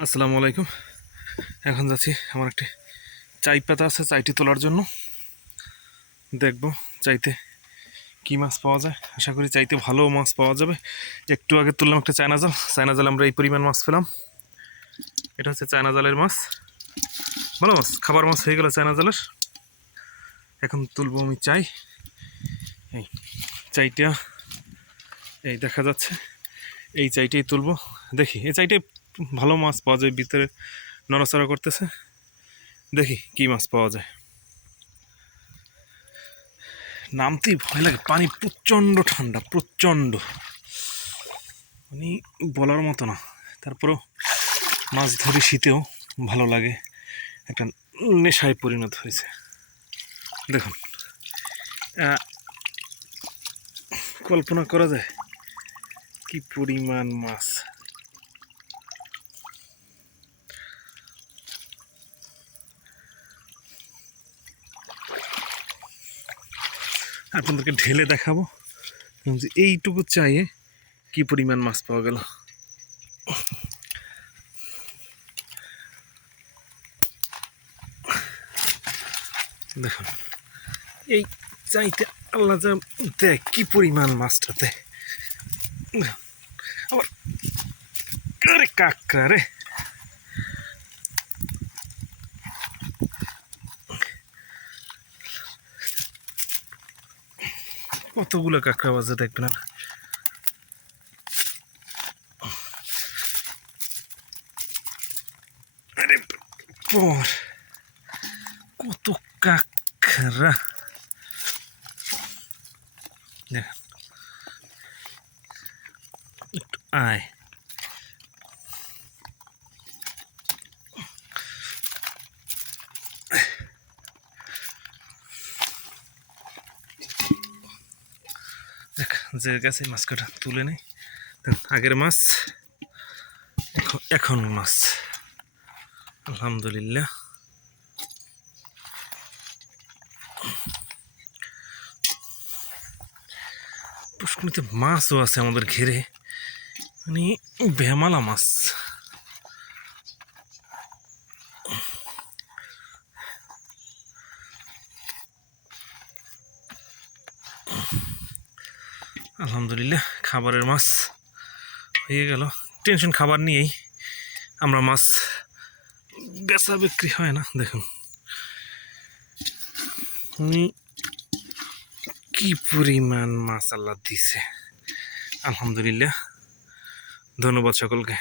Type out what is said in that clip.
আসসালামু আলাইকুম। এখন যাচ্ছি আমার একটি চাই পাতা আছে, চাইটি তোলার জন্য। দেখব চাইতে কি মাছ পাওয়া যায়। আশা করি চাইতে ভালো মাছ পাওয়া যাবে। একটু আগে তুললাম একটা চায়না জাল, চায়না জালে আমরা এই পরিমাণ মাছ পেলাম। এটা হচ্ছে চায়না জালের মাছ, ভালো মাছ, খাবার মাছ হয়ে গেল চায়না জালের। এখন তুলবো আমি চাই। এই চাইটা এই দেখা যাচ্ছে, এই চাইটাই তুলবো। দেখি এই চাইটাই ভালো মাছ পাওয়া যায়, ভিতরে নড়াচড়া করতেছে। দেখি কি মাছ পাওয়া যায়। নামতেই ভয় লাগে, পানি প্রচণ্ড ঠান্ডা, প্রচণ্ড, মানে বলার মতো না। তারপরেও মাছ ধরি শীতেও, ভালো লাগে, একটা নেশায় পরিণত হয়েছে। দেখুন, কল্পনা করা যায় কি পরিমাণ মাছ। আপনাদেরকে ঢেলে দেখাবো যে এইটুকু চাইয়ে কি পরিমাণ মাছ পাওয়া গেল। দেখুন এই চাইতে আল্লাহ যা দেখ কি পরিমাণ মাছটাতে। আবার আরে কাঁকড়া রে, কতগুলো কাঁকড়া বাজে দেখবেন না। আরে পর কত কাঁকড়া, দেখেন একটু আয়। দেখ যে গেছে মাছ কাটা তুলে নেই। আগের মাছ, এখন মাছ, আলহামদুলিল্লাহ। পুষ্করিতে মাছও আছে আমাদের ঘেরে, মানে বেমালা মাছ। আলহামদুলিল্লাহ, খাবারের মাছ হয়ে গেল। টেনশন খাবার নিয়েই, আমরা মাছ বেচা বিক্রি হয় না। দেখুন কি পরিমাণ মাছ আল্লাহ দিছে, আলহামদুলিল্লাহ। ধন্যবাদ সকলকে।